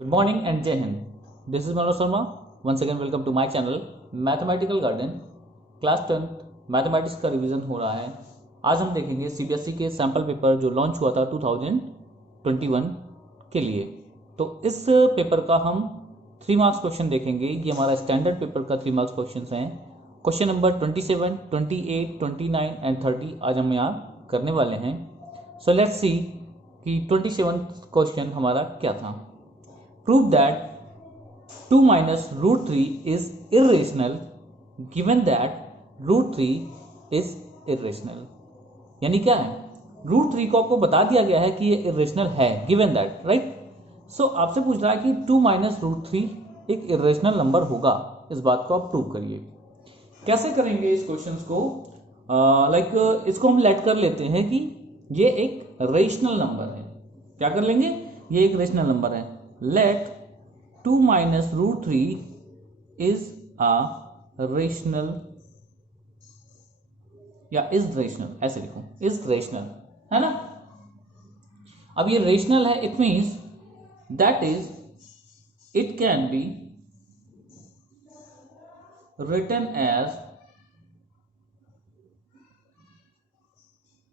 Good morning and Jai Hind. This is Manoj Sharma. Once again welcome to my channel Mathematical Garden. Class 10th mathematics का revision हो रहा है। आज हम देखेंगे सीबीएसई के सैम्पल पेपर जो लॉन्च हुआ था 2021 के लिए। तो इस पेपर का हम 3 मार्क्स क्वेश्चन देखेंगे। ये हमारा स्टैंडर्ड पेपर का 3 मार्क्स क्वेश्चन हैं। क्वेश्चन नंबर 27, 28, 29 एंड 30 आज हम यहाँ करने वाले हैं। सो लेट्स सी कि 27 क्वेश्चन हमारा क्या था। Prove that 2 minus root 3 is irrational given that root 3 is irrational। यानी क्या है, रूट 3 को आपको बता दिया गया है कि ये इरेशनल है गिवन दैट, राइट। सो आपसे पूछ रहा है कि 2 माइनस रूट 3 एक इरेशनल नंबर होगा। इस बात को आप प्रूव करिए। कैसे करेंगे इस क्वेश्चन को? इसको हम लेट कर लेते हैं कि ये एक रेशनल नंबर है। क्या कर लेंगे? ये एक रेशनल नंबर है। Let 2 minus root 3 is a rational या is rational, ऐसे लिखो is rational, है ना। अब ये रेशनल है, it means that is it can be written as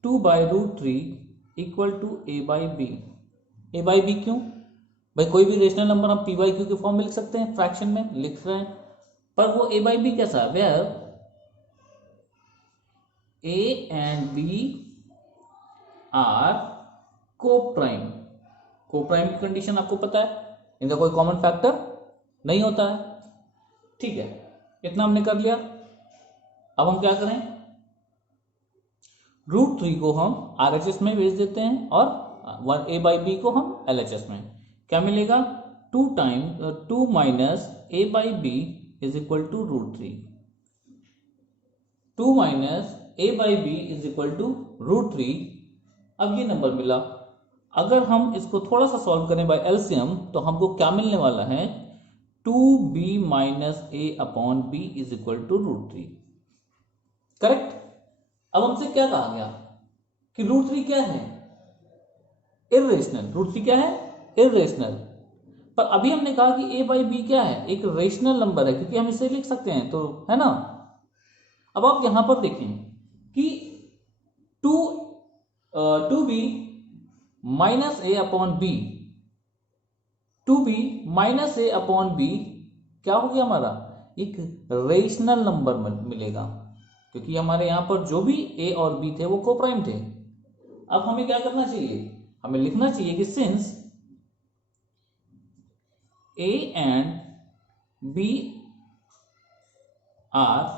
2 by root 3 equal to a by b. a by b क्यों भाई? कोई भी रेशनल नंबर हम पी बाई क्यू के फॉर्म में लिख सकते हैं, फ्रैक्शन में लिख रहे हैं, पर वो ए बाई बी कैसा है? Where a and b are coprime. Coprime की कंडीशन आपको पता है, इनका कोई कॉमन फैक्टर नहीं होता है। ठीक है, इतना हमने कर लिया। अब हम क्या करें? रूट 3 को हम RHS में भेज देते हैं और ए बाई बी को हम LHS में। क्या मिलेगा? 2 minus a by b is equal to root 3। 2 minus a by b is equal to root 3। अब ये नंबर मिला। अगर हम इसको थोड़ा सा सॉल्व करें बाय एलसीएम तो हमको क्या मिलने वाला है? 2b minus a upon b is equal to root 3। Correct. अब हमसे क्या कहा गया कि रूट 3 क्या है? इर्रेशनल। रूट 3 क्या है? इरेशनल। पर अभी हमने कहा कि ए बाई बी क्या है? एक रेशनल नंबर है, क्योंकि हम इसे लिख सकते हैं, तो है ना। अब आप यहां पर देखें कि 2b minus a upon B, 2b minus a upon B क्या हो गया हमारा? एक रेशनल नंबर मिलेगा, क्योंकि हमारे यहां पर जो भी ए और बी थे वो कोप्राइम थे। अब हमें क्या करना चाहिए? हमें लिखना चाहिए कि since A and B are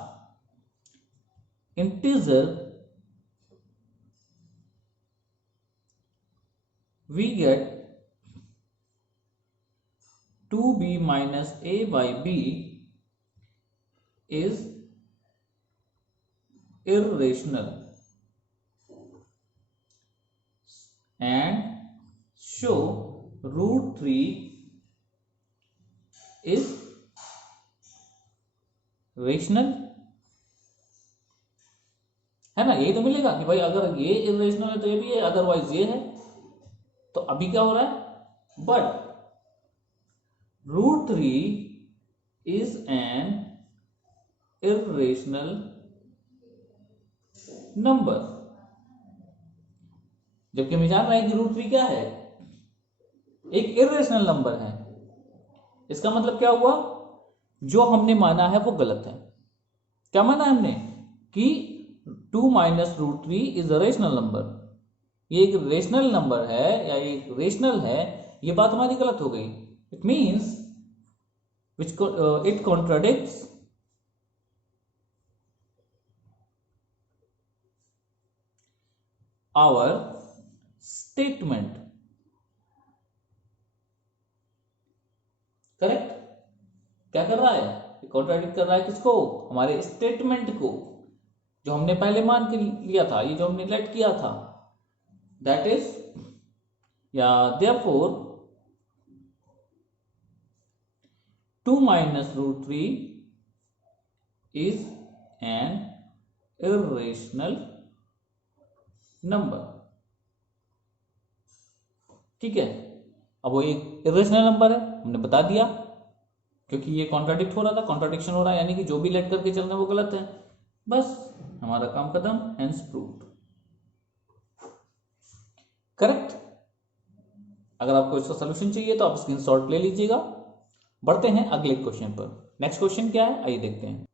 integer, we get 2b minus a by b is irrational and show root 3 is rational, है ना। यही तो मिलेगा कि भाई अगर ये इरेशनल है तो ये भी है, अदरवाइज ये है। तो अभी क्या हो रहा है? But root 3 is an irrational number, जबकि हमें जान रहा है कि रूट 3 क्या है? एक इरेशनल नंबर है। इसका मतलब क्या हुआ? जो हमने माना है वो गलत है। क्या माना हमने? कि 2 minus root 3 is a rational number. ये एक रेशनल नंबर है या एक रेशनल है, ये बात हमारी गलत हो गई। It means which it contradicts our statement. Correct. क्या कर रहा है? कॉन्ट्राडिक्ट कर रहा है किसको? हमारे स्टेटमेंट को, जो हमने पहले मान के लिया था, ये जो हमने लेट किया था, दैट इज या therefore 2 minus root 3 is an irrational number. ठीक है। अब वो एक इरेशनल नंबर है, हमने बता दिया, क्योंकि ये कॉन्ट्राडिक्ट हो रहा था, कॉन्ट्राडिक्शन हो रहा है, यानी कि जो भी लेट करके चल रहे हैं वो गलत है। बस हमारा काम खत्म, हेंस प्रूव्ड। करेक्ट। अगर आपको इसका सोल्यूशन चाहिए तो आप स्क्रीनशॉट ले लीजिएगा। बढ़ते हैं अगले क्वेश्चन पर। नेक्स्ट क्वेश्चन क्या है, आइए देखते हैं।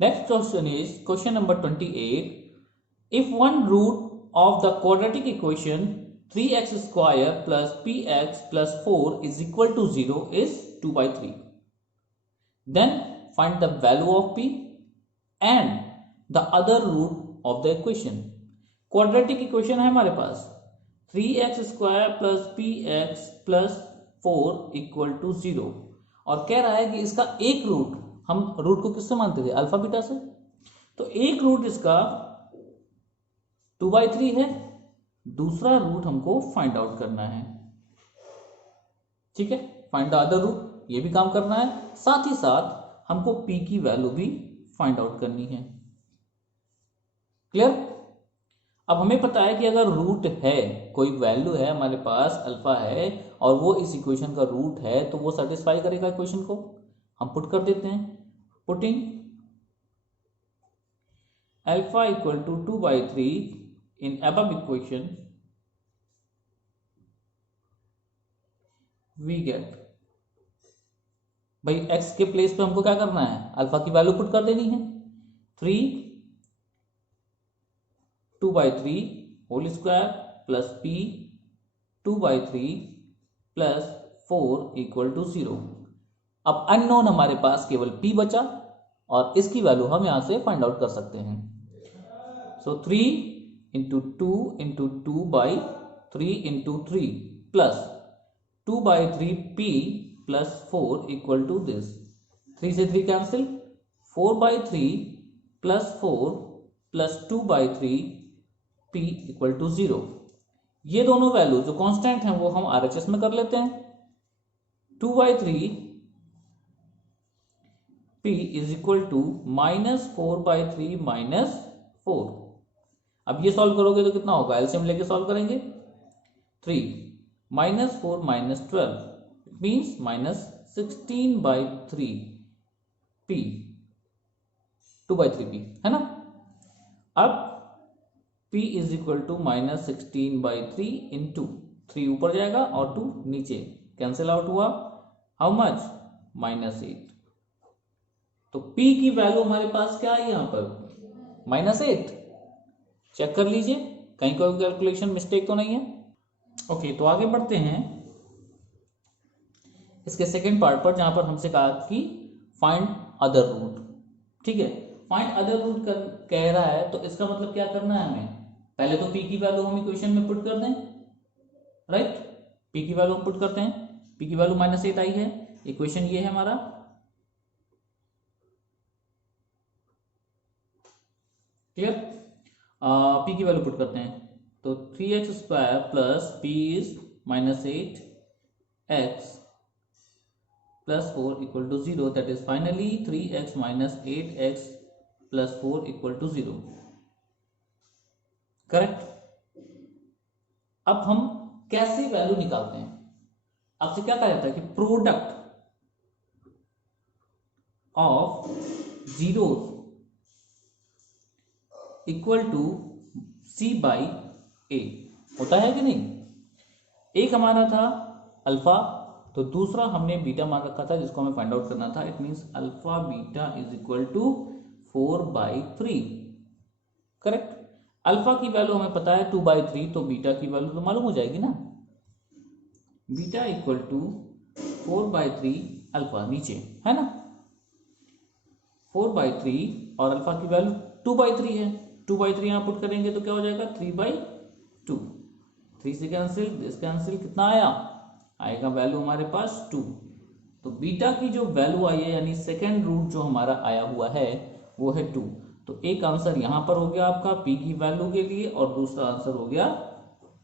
Next question is question number 28। If one root of the quadratic equation 3x square plus px plus 4 is equal to 0 is 2/3, then find the value of p and the other root of the equation। Quadratic equation है हमारे पास 3x square plus px plus 4 equal to 0, और कह रहा है कि इसका एक रूट, हम रूट को किससे मानते थे, अल्फा बीटा से, तो एक रूट इसका 2/3 है, दूसरा रूट हमको फाइंड आउट करना है। ठीक है, फाइंड द अदर रूट, ये भी काम करना है, साथ ही साथ हमको p की वैल्यू भी फाइंड आउट करनी है। क्लियर। अब हमें पता है कि अगर रूट है, कोई वैल्यू है हमारे पास, अल्फा है, और वो इस इक्वेशन का रूट है, तो वो सेटिस्फाई करेगा इक्वेशन को। हम पुट कर देते हैं, putting alpha equal to 2/3 in above equation we get, भाई x के प्लेस पे हमको क्या करना है, अल्फा की वैल्यू पुट कर देनी है, 3 2/3 whole square plus p 2/3 plus 4 equal to 0। अब अननोन हमारे पास केवल p बचा, और इसकी वैल्यू हम यहां से फाइंड आउट कर सकते हैं। So 3 into 2 into 2/3 into 3 plus 2/3 p plus 4 equal to this, 3 से 3 cancel, 4/3 plus 4 plus 2/3 p equal to 0। ये दोनों वैल्यू जो कांस्टेंट हैं वो हम RHS में कर लेते हैं। 2/3 p इज इक्वल टू -4/3 -4। अब ये सॉल्व करोगे तो कितना होगा, एलसीएम लेके सॉल्व करेंगे, 3 -4 -12 मीन्स -16/3 p 2/3 p, है ना। अब p is equal to -16/3 into 3 ऊपर जाएगा और 2 नीचे, कैंसिल आउट हुआ, हाउ मच, -8। तो p की वैल्यू हमारे पास क्या है यहां पर, -8। चेक कर लीजिए कहीं कोई कैलकुलेशन मिस्टेक तो नहीं है। ओके, तो आगे बढ़ते हैं इसके सेकंड पार्ट पर, जहां पर हमसे कहा कि फाइंड अदर रूट। ठीक है, फाइंड अदर रूट कह रहा है, तो इसका मतलब क्या करना है हमें, पहले तो p की वैल्यू हम इक्वेशन में पुट कर दें, राइट। p की वैल्यू हम पुट करते हैं, p की वैल्यू -8 आई है, इक्वेशन ये है हमारा। क्लियर। p की वैल्यू पुट करते हैं, तो 3x square plus p is -8x plus 4 equal to 0, that is finally 3x minus 8x plus 4 equal to 0। Correct. अब हम कैसे वैल्यू निकालते हैं, आपसे क्या कहा जाता है कि product of zeros equal to c/a होता है कि नहीं। एक हमारा था अल्फा, तो दूसरा हमने बीटा मान रखा था जिसको हमें फाइंड आउट करना था। It means alpha beta is equal to 4/3। Correct. अल्फा की वैल्यू हमें पता है 2/3, तो बीटा की वैल्यू तो मालूम हो जाएगी ना, बीटा इक्वल टू 4/3 अल्फा नीचे, है ना, 4/3 और अल्फा की वैल्यू 2/3 है, 2/3 यहां पुट करेंगे तो क्या हो जाएगा 3/2, 3 से कैंसिल, दिस कैंसिल, कितना आएगा वैल्यू हमारे पास 2। तो बीटा की जो वैल्यू आई है, यानी सेकेंड रूट जो हमारा आया हुआ है वो है 2। तो एक आंसर यहां पर हो गया आपका p की वैल्यू के लिए, और दूसरा आंसर हो गया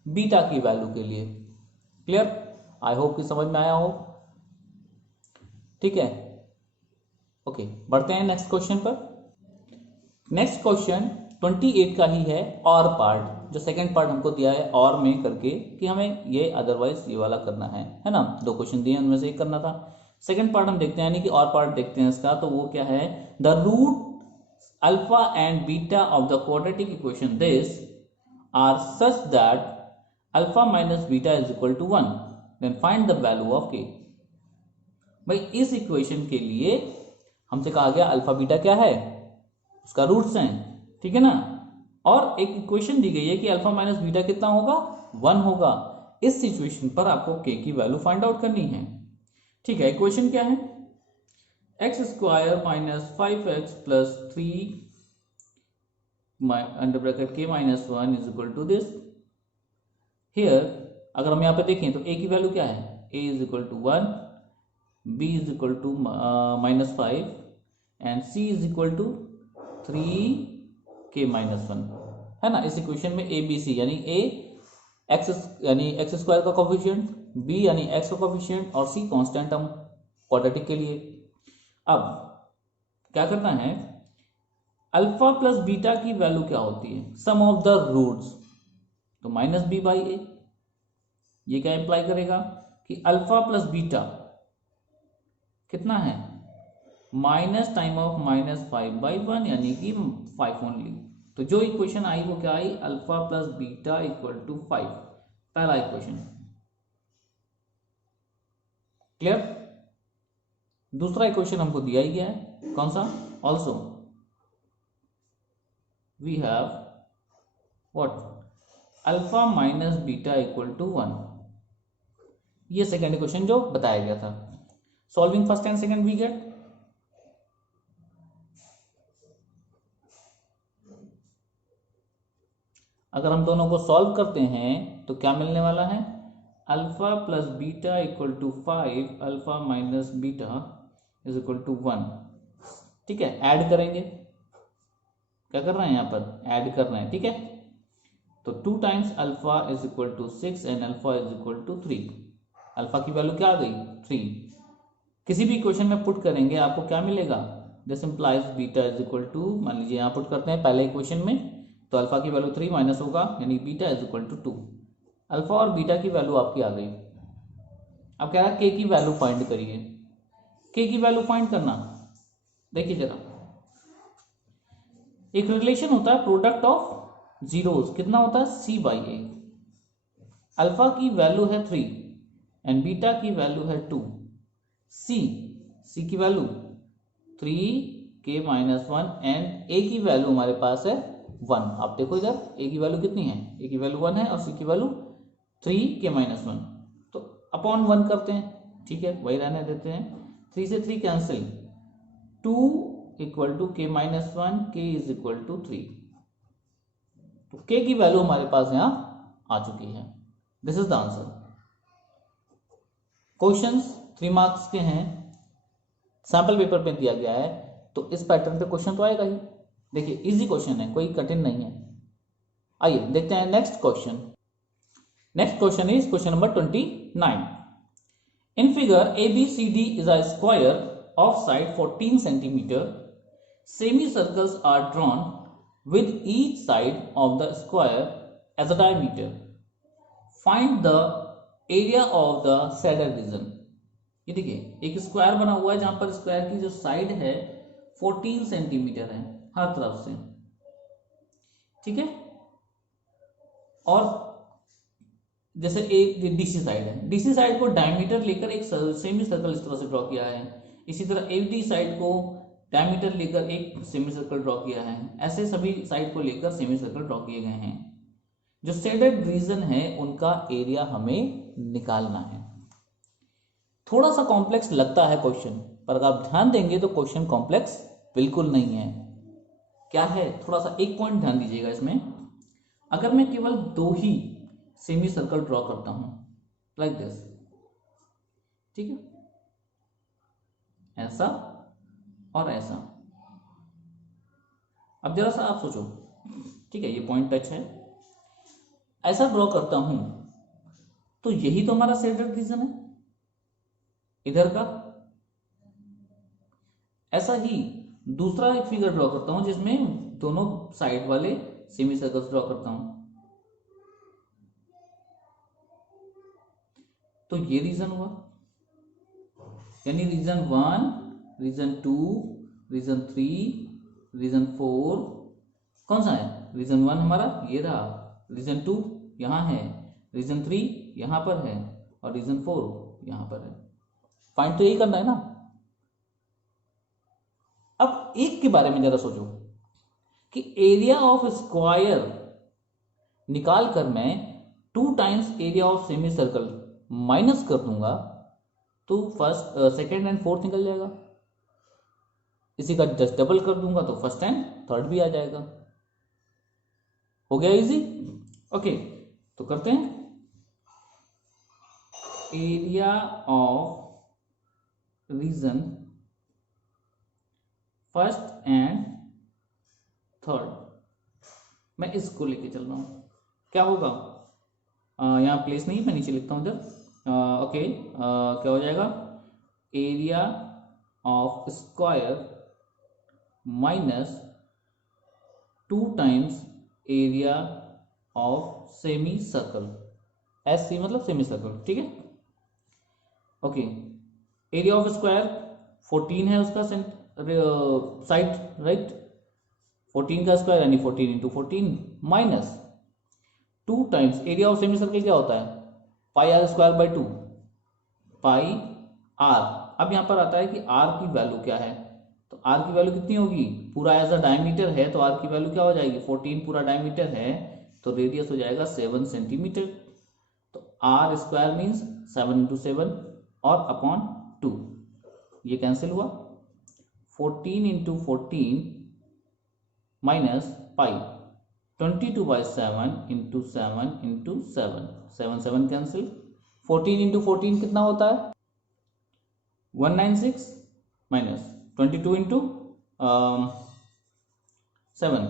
बीटा की वैल्यू के लिए। क्लियर। आई होप कि समझ में आया हो। ठीक है, ओके, बढ़ते हैं नेक्स्ट क्वेश्चन पर। नेक्स्ट क्वेश्चन 28 का ही है, और पार्ट। जो सेकंड पार्ट हमको दिया है और में करके कि हमें ये अदरवाइज ये वाला करना है ना। दो क्वेश्चन दिए उनमें से एक करना था। सेकंड पार्ट हम देखते हैं, यानी कि और पार्ट देखते हैं इसका। तो वो क्या है, the root alpha and beta of the quadratic equation this are such that alpha minus beta is equal to 1, then find the value of k. भाई इस इक्वेशन के लिए हमसे कहा गया अल्फा बीटा क्या है, उसका रूट्स हैं, ठीक है ना। और एक इक्वेशन दी गई है कि अल्फा माइनस बीटा कितना होगा, 1 होगा। इस सिचुएशन पर आपको के की वैल्यू फाइंड आउट करनी है, ठीक है। इक्वेशन क्या है, x square minus 5x plus 3 under bracket के minus 1 is equal to this. Here अगर हम यहाँ पे देखें तो a की वैल्यू क्या है, a is equal to 1, b is equal to -5 and c is equal to 3k minus 1, है ना। इस इक्वेशन में a b c यानी a एक्स यानी एक्स स्क्वायर का कोफिशिएंट, b यानी x का कोफिशिएंट और c कांस्टेंट हम क्वाड्रेटिक के लिए। अब क्या करना है, अल्फा प्लस बीटा की वैल्यू क्या होती है, सम ऑफ द रूट्स, तो माइनस बी बाई ए। ये क्या इंप्लाई करेगा कि अल्फा प्लस बीटा कितना है, माइनस टाइम ऑफ -5/1 यानी कि 5 ओनली। तो जो इक्वेशन आई वो क्या आई, alpha plus beta equal to 5, पहला इक्वेशन। क्लियर। दूसरा इक्वेशन हमको दिया ही गया है, कौन सा, also we have what, alpha minus beta equal to 1। ये सेकेंड इक्वेशन जो बताया गया था। Solving first and second we get अगर हम दोनों को सॉल्व करते हैं तो क्या मिलने वाला है, alpha plus beta equal to 5, alpha minus beta is equal to 1, ठीक है। ऐड करेंगे, क्या कर रहे हैं यहाँ पर, ऐड कर रहे हैं, ठीक है। तो 2 times alpha is equal to 6 and alpha is equal to 3। Alpha की वैल्यू क्या आ गई, 3। किसी भी इक्वेशन में पुट करेंगे आपको क्या मिलेगा, this implies beta is equal to, मान लीजिए यहाँ पुट करते हैं पहले इक्वेशन में, तो अल्फा की वैल्यू 3 माइनस होगा यानी beta is equal to 2। Alpha और बीटा की वैल्यू आपकी आ गई। अब कह रहा है के की वैल्यू फाइंड करिए। के की वैल्यू फाइंड करना, देखिए जरा, एक रिलेशन होता है प्रोडक्ट ऑफ जीरोस, कितना होता है, c/a। अल्फा की वैल्यू है 3 एंड बीटा की वैल्यू है 2। c की value 3k minus 1 and a की वैल्यू हमारे पास है 1। आप देखो इधर a की वैल्यू कितनी है, a की वैल्यू 1 है और c की वैल्यू 3k माइनस 1, तो अपॉन 1 करते हैं, ठीक है, वही रहने देते हैं। 3 से 3 cancel, 2 equal to k minus 1, k is equal to 3। तो k की वैल्यू हमारे पास यहां आ चुकी है। This is the answer. Questions 3 marks के हैं, सैंपल पेपर पे दिया गया है, तो इस पैटर्न पे क्वेश्चन तो आएगा ही। देखिए इजी क्वेश्चन है, कोई कठिन नहीं है। आइए देखते हैं next question. Next question is question number 29। In figure ABCD is a square of side 14 centimetre. Semicircles are drawn with each side of the square as a diameter. Find the area of the shaded region. ये देखिए एक square बना हुआ है जहां पर square की जो साइड है 14 सेंटीमीटर है हर तरफ से, ठीक है। और जैसे एक डीसी साइड है, डीसी साइड को डायमीटर लेकर एक सेमी सर्कल इस तरह से ड्रॉ किया है। इसी तरह एडी साइड को डायमीटर लेकर एक सेमी सर्कल ड्रॉ किया है। ऐसे सभी साइड को लेकर सेमी सर्कल ड्रॉ किए गए हैं। जो शेडेड रीजन है उनका एरिया हमें निकालना है। थोड़ा सा कॉम्प्लेक्स लगता है क्वेश्चन, पर अगर आप ध्यान देंगे तो क्वेश्चन कॉम्प्लेक्स बिल्कुल नहीं है। क्या है, थोड़ा सा एक पॉइंट ध्यान दीजिएगा इसमें। अगर मैं केवल 2 ही सेमी सर्कल ड्रॉ करता हूं लाइक दिस, ठीक है, ऐसा और ऐसा। अब जरा सा आप सोचो, ठीक है, ये पॉइंट टच है, ऐसा ड्रॉ करता हूं तो यही तो हमारा शेडेड रीजन है इधर का। ऐसा ही दूसरा एक फिगर ड्रॉ करता हूं जिसमें दोनों साइड वाले सेमी सर्कल्स ड्रॉ करता हूं, तो ये रीजन हुआ, यानी रीजन 1, रीजन 2, रीजन 3, रीजन 4 कौन सा है? रीजन 1 हमारा ये रहा, रीजन 2 यहाँ है, रीजन 3 यहाँ पर है और रीजन 4 यहाँ पर है। फाइंड तो यही करना है ना। अब एक के बारे में जरा सोचो कि एरिया ऑफ स्क्वायर निकाल कर मैं 2 times area of semi circle minus कर दूंगा तो फर्स्ट सेकेंड एंड फोर्थ निकल जाएगा। इसी का जस्ट डबल कर दूंगा तो फर्स्ट एंड थर्ड भी आ जाएगा। हो गया इजी। ओके, तो करते हैं। Area of region first and third, मैं इसको लेके चल रहा हूं, क्या होगा? यहाँ प्लेस नहीं, मैं नीचे लिखता हूं इधर। ओके, क्या हो जाएगा? Area of square minus 2 times area of semi circle. S C मतलब सेमी सर्कल, ठीक है। ओके, एरिया ऑफ स्क्वायर 14 है उसका साइड, राइट। 14 का स्क्वायर यानी 14 into 14 minus 2 times area of semi circle क्या होता है? Pi r square by 2 pi r. अब यहां पर आता है कि आर की वैल्यू क्या है, तो आर की वैल्यू कितनी होगी? पूरा एज अ डायमीटर है तो आर की वैल्यू क्या हो जाएगी? 14 पूरा डायमीटर है तो रेडियस हो जाएगा 7 सेंटीमीटर। तो आर स्क्वायर मीन्स 7 इंटू 7 और अपॉन 2, ये कैंसिल हुआ। 14 into 14 minus pi 22 by 7 into 7 into 7, 7 7 cancel. 14 into 14 कितना होता है? 196 माइनस 22 इंटू 7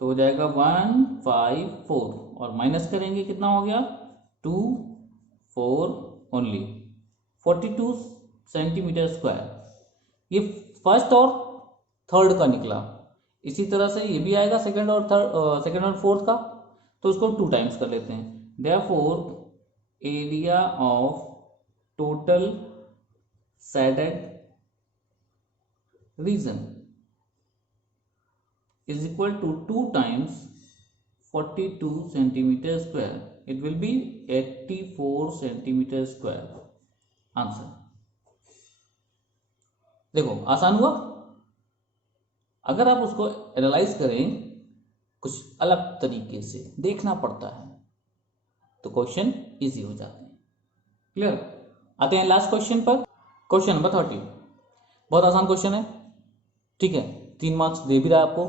तो हो जाएगा 154 और माइनस करेंगे कितना हो गया? 2 4 ओनली 42 सेंटीमीटर स्क्वायर। ये फर्स्ट और थर्ड का निकला। इसी तरह से ये भी आएगा सेकंड और थर्ड, सेकंड और फोर्थ का, तो इसको 2 टाइम्स कर लेते हैं। Therefore area of total shaded region is equal to 2 times 42 centimeter square. It will be 84 centimeter square. Answer देखो, आसान हुआ। अगर आप उसको एनालाइज करें कुछ अलग तरीके से देखना पड़ता है तो क्वेश्चन इजी हो जाते हैं। क्लियर? आते हैं लास्ट क्वेश्चन पर। क्वेश्चन नंबर 30, बहुत आसान क्वेश्चन है, ठीक है। 3 मार्क्स दे भी रहा है आपको।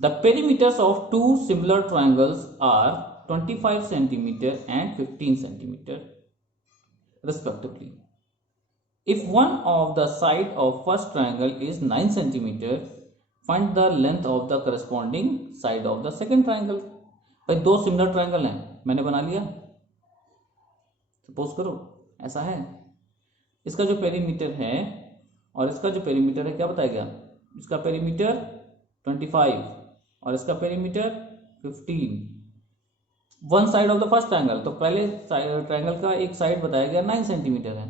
The perimeters of 2 similar triangles are 25 centimeter and 15 centimeter respectively. If one of the side of first triangle is 9 centimeter, find the length of the corresponding side of the second triangle. भाई 2 similar triangle हैं, मैंने बना लिया। Suppose करो ऐसा है, इसका जो पेरीमीटर है और इसका जो पेरीमीटर है क्या बताया गया? इसका पेरीमीटर 25 और इसका perimeter 15। One side of the first triangle, तो पहले ट्रायंगल का एक साइड बताया गया 9 सेंटीमीटर है,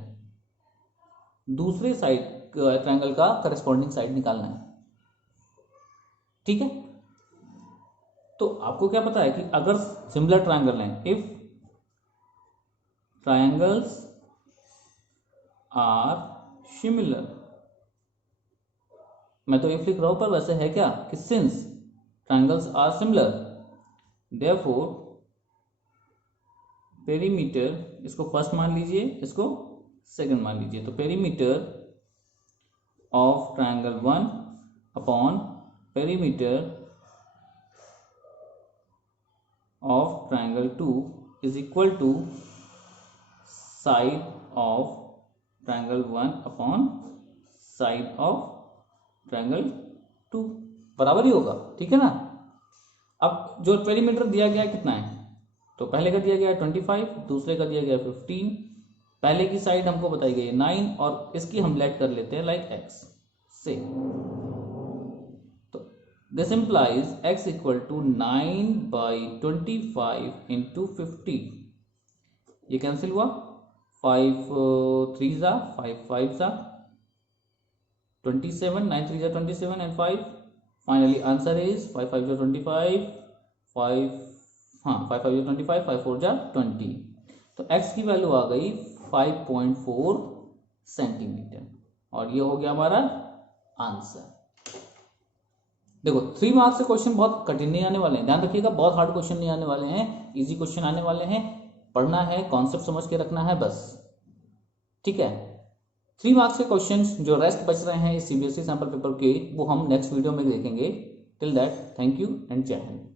दूसरे साइड ट्रायंगल का करस्पॉन्डिंग साइड निकालना है, ठीक है। तो आपको क्या पता है कि अगर सिमिलर ट्रायंगल हैं, इफ ट्रायंगल्स आर सिमिलर, मैं तो इफ लिख रहा हूं पर वैसे है क्या कि since triangles are similar, therefore perimeter, इसको फर्स्ट मान लीजिए, इसको सेकंड मान लीजिए, तो perimeter of triangle 1 upon perimeter of triangle 2 is equal to side of triangle 1 upon side of triangle 2, बराबर ही होगा, ठीक है ना। अब जो पेरीमीटर दिया गया कितना है, तो पहले का दिया गया है 25, दूसरे का दिया गया है 15, पहले की साइड हमको बताई गई है 9 और इसकी हम लेट कर लेते हैं लाइक x से, तो this implies x equal to 9 by 25 into 50, ये कैंसिल हुआ, 5 3 जा 5 5 जा 27, 9 3 जा 27 and 5. Finally answer is 5 5 जा 25, 5 हाँ 5 5 जा 25, 5 4 जा 20. तो x की वैल्यू आ गई 5.4 सेंटीमीटर और ये हो गया हमारा आंसर. देखो 3 मार्क्स के क्वेश्चन बहुत कठिन नहीं आने वाले हैं, ध्यान रखिएगा, बहुत हार्ड क्वेश्चन नहीं आने वाले हैं, इजी क्वेश्चन आने वाले हैं. पढ़ना है, कॉन्सेप्ट समझ के रखना है बस, ठीक है. 3 मार्क्स के क्वेश्चंस जो रेस्ट बच रहे हैं इस सीबीएसई सैंपल पेपर के, वो हम नेक्स्ट वीडियो में देखेंगे. Till that thank you and जय हिंद.